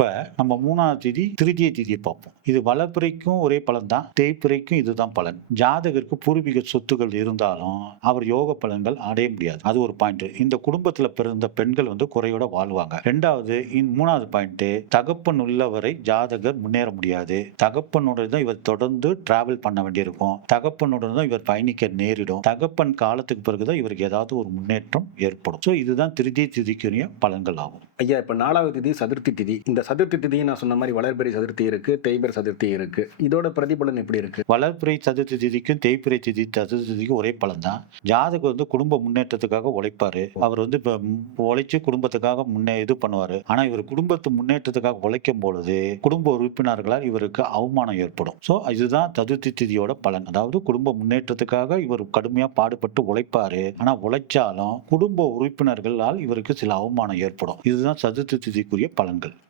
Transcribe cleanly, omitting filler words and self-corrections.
இப்ப நம்ம 3வது திதி திருதிய திதியை பார்ப்போம். இது வளர்பிறைக்கும் ஒரே பலன் தான், தேய்பிறைக்கும் இதுதான் பலன். ஜாதகருக்கு பூர்வீக சொத்துக்கள் இருந்தாலும் அவர் யோக பலன்கள் அடைய முடியாது. அது ஒரு பாயிண்ட். இந்த குடும்பத்துல பிறந்த பெண்கள் குறையோட வாழ்வாங்க. 2வது 3வது பாயிண்ட், தகப்பன் உள்ளவரை ஜாதகர் முன்னேற முடியாது. தகப்பனுடன் தான் இவர் தொடர்ந்து டிராவல் பண்ண வேண்டியிருக்கும். தகப்பனுடன் தான் இவர் பயணிக்க நேரிடும். தகப்பன் காலத்துக்கு பிறகுதான் இவருக்கு ஏதாவது ஒரு முன்னேற்றம் ஏற்படும். சோ இதுதான் திருதிய திதிக்குரிய பலன்கள் ஆகும். ஐயா, இப்ப 4வது திதி சதுர்த்தி திதி. இந்த சதுர்த்தி திதியை நான் சொன்ன மாதிரி வளர்பிறை சதுர்த்தி இருக்கு, தேய்பிறை சதுர்த்தி இருக்கு. இதோட பிரதிபலன் எப்படி இருக்கு? வளர்பிறை சதுர்த்தி திதிக்கும் தேய்பிறை சதுர்த்தி திதிக்கும் ஒரே பலன் தான். ஜாதகம் குடும்ப முன்னேற்றத்துக்காக உழைப்பாரு. அவர் இப்ப உழைச்சு குடும்பத்துக்காக இது பண்ணுவாரு. ஆனா இவர் குடும்பத்து முன்னேற்றத்துக்காக உழைக்கும் பொழுது குடும்ப உறுப்பினர்களால் இவருக்கு அவமானம் ஏற்படும். சோ இதுதான் சதுர்த்தி திதியோட பலன். அதாவது குடும்ப முன்னேற்றத்துக்காக இவர் கடுமையா பாடுபட்டு உழைப்பாரு. ஆனா உழைச்சாலும் குடும்ப உறுப்பினர்களால் இவருக்கு சில அவமானம் ஏற்படும். இதுதான் சதுர்த்தி திதிக்குரிய பலன்கள்.